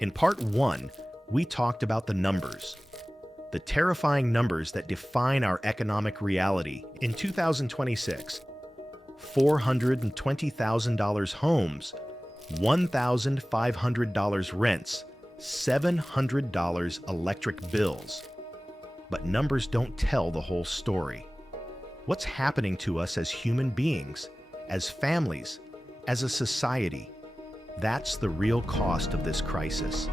In part one, we talked about the numbers, the terrifying numbers that define our economic reality. In 2026, $420,000 homes, $1,500 rents, $700 electric bills. But numbers don't tell the whole story. What's happening to us as human beings, as families, as a society? That's the real cost of this crisis.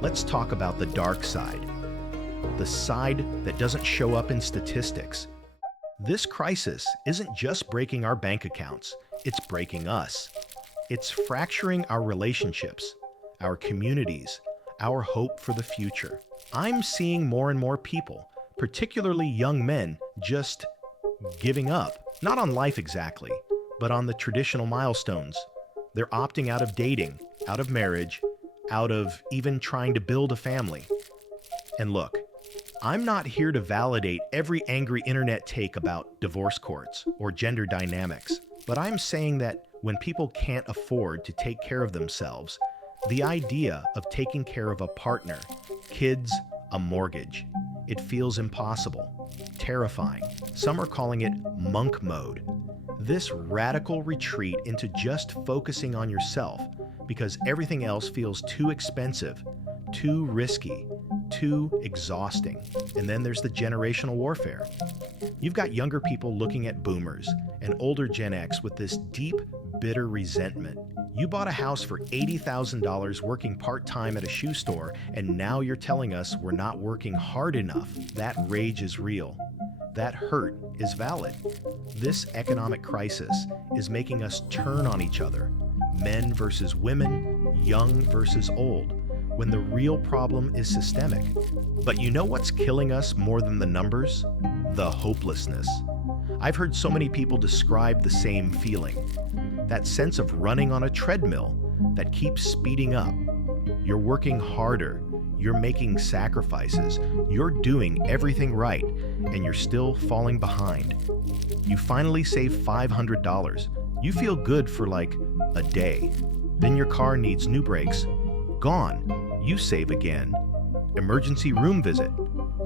Let's talk about the dark side, the side that doesn't show up in statistics. This crisis isn't just breaking our bank accounts, it's breaking us. It's fracturing our relationships, our communities, our hope for the future. I'm seeing more and more people, particularly young men, just giving up. Not on life exactly, but on the traditional milestones. They're opting out of dating, out of marriage, out of even trying to build a family. And look, I'm not here to validate every angry internet take about divorce courts or gender dynamics, but I'm saying that when people can't afford to take care of themselves, the idea of taking care of a partner, kids, a mortgage, it feels impossible, terrifying. Some are calling it monk mode. This radical retreat into just focusing on yourself because everything else feels too expensive, too risky, too exhausting. And then there's the generational warfare. You've got younger people looking at boomers and older Gen X with this deep, bitter resentment. You bought a house for $80,000 working part-time at a shoe store, and now you're telling us we're not working hard enough. That rage is real. That hurt is valid. This economic crisis is making us turn on each other, men versus women, young versus old, when the real problem is systemic. But you know what's killing us more than the numbers? The hopelessness. I've heard so many people describe the same feeling. That sense of running on a treadmill that keeps speeding up. You're working harder, you're making sacrifices, you're doing everything right, and you're still falling behind. You finally save $500. You feel good for like a day. Then your car needs new brakes. Gone. You save again. Emergency room visit.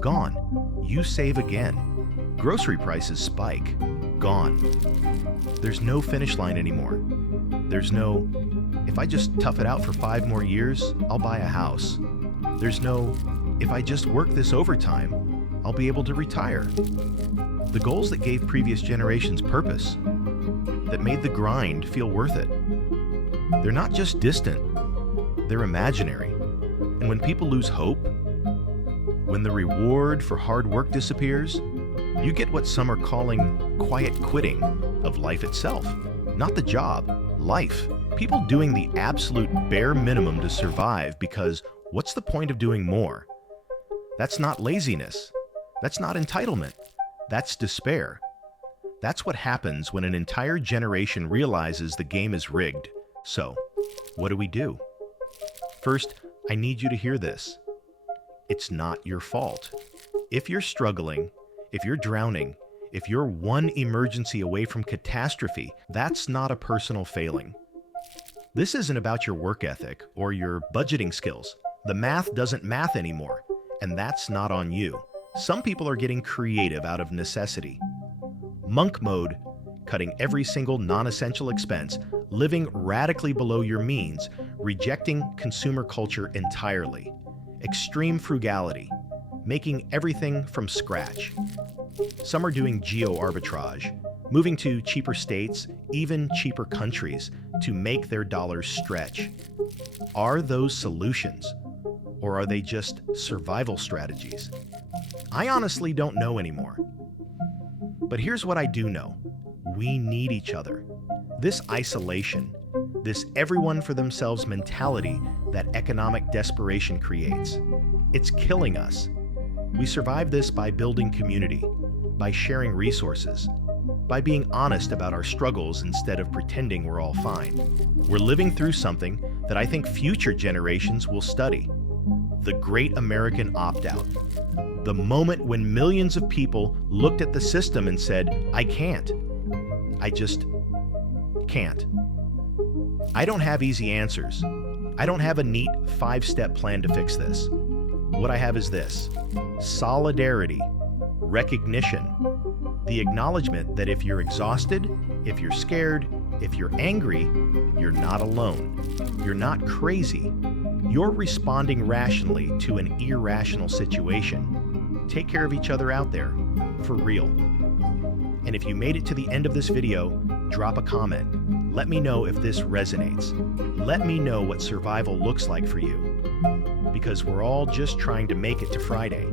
Gone. You save again. Grocery prices spike. Gone. There's no finish line anymore. There's no, if I just tough it out for 5 more years, I'll buy a house. There's no, if I just work this overtime, I'll be able to retire. The goals that gave previous generations purpose, that made the grind feel worth it, they're not just distant, they're imaginary. And when people lose hope, when the reward for hard work disappears, you get what some are calling quiet quitting of life itself. Not the job, life. People doing the absolute bare minimum to survive because what's the point of doing more? That's not laziness. That's not entitlement. That's despair. That's what happens when an entire generation realizes the game is rigged. So, what do? First, I need you to hear this. It's not your fault. If you're struggling, if you're drowning, if you're one emergency away from catastrophe, that's not a personal failing. This isn't about your work ethic or your budgeting skills. The math doesn't math anymore, and that's not on you. Some people are getting creative out of necessity. Monk mode, cutting every single non-essential expense, living radically below your means, rejecting consumer culture entirely. Extreme frugality, making everything from scratch. Some are doing geo-arbitrage, moving to cheaper states, even cheaper countries, to make their dollars stretch. Are those solutions, or are they just survival strategies? I honestly don't know anymore. But here's what I do know. We need each other. This isolation, this everyone for themselves mentality that economic desperation creates, it's killing us. We survive this by building community, by sharing resources, by being honest about our struggles instead of pretending we're all fine. We're living through something that I think future generations will study. The Great American Opt-out. The moment when millions of people looked at the system and said, I can't. I just can't. I don't have easy answers. I don't have a neat 5-step plan to fix this. What I have is this: solidarity, recognition, the acknowledgement that if you're exhausted, if you're scared, if you're angry, you're not alone. You're not crazy. You're responding rationally to an irrational situation. Take care of each other out there, for real. And if you made it to the end of this video, drop a comment. Let me know if this resonates. Let me know what survival looks like for you. Because we're all just trying to make it to Friday.